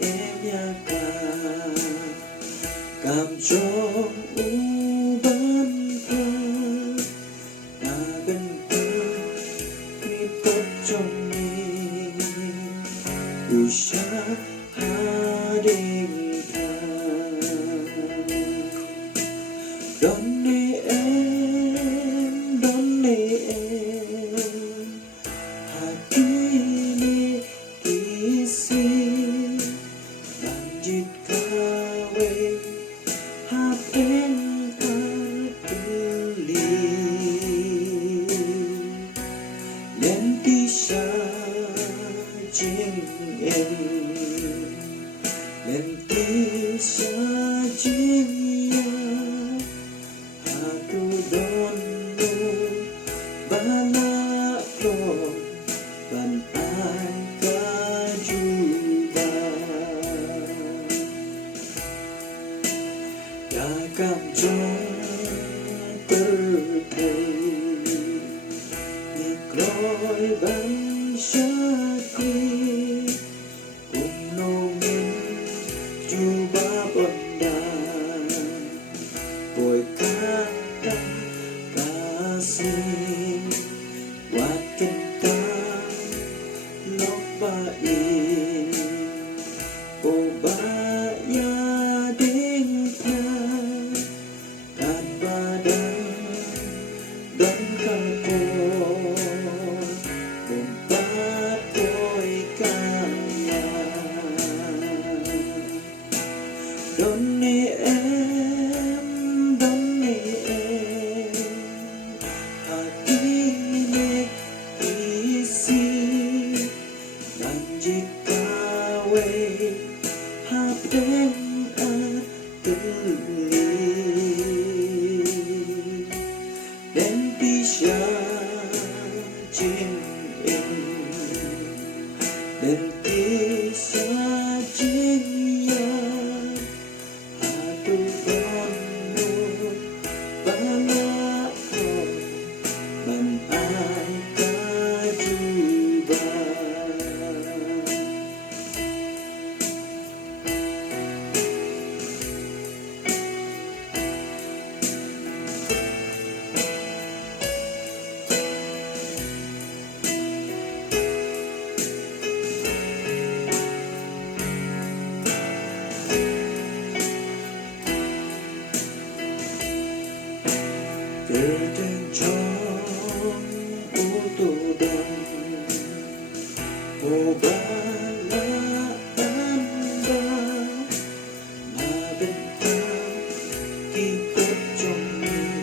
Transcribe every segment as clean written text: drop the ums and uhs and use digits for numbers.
em nhaka cảm trong u ban pha ta gần ta khi tốt trong mình usha haring tha donne em hati ini isi lanjut kawei hapeng terpilih lynti sajing em lynti sajing ya aku dono balak ban ai kajuba đã cảm trong terthei nikloi ban syakri umnomin juba bondan boy kata kasih buat kita lopain obaya dingkan kan badan dan kapor bombat boy kaya donne em hati ini isi lanjut kawei hapeng terpilih dan bisa jing em dan bisa jing ya atu bono balak ban ai kajuba Terden trong ô tô đông ô ba la ban ba mà bên ta khi tốt trong mình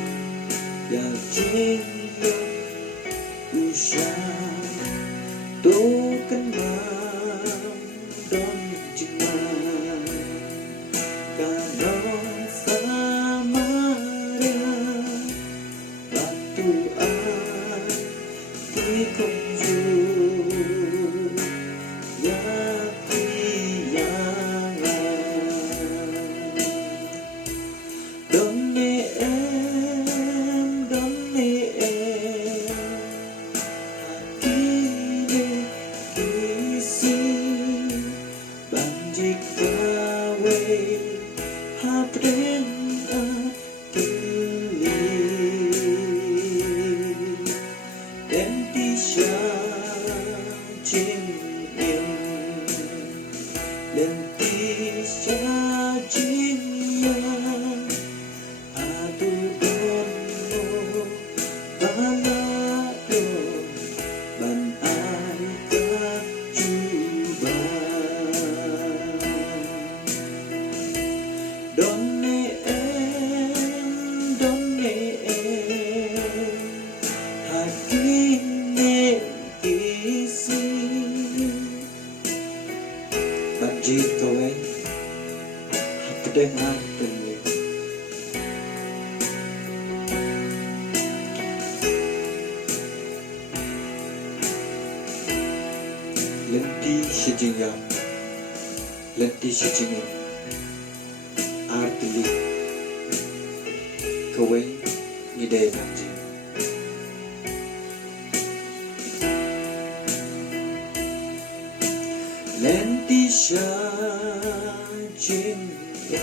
và trên lòng usha tô cân mang đón chừng mang cả non lynti sajing ya atu dono balak ban ai kajuba donne em hati ini isi Jeid kawei hapeng terpilih lynti sajing ya lynti sajing artili kawei ngidai nanti lynti Raja cinta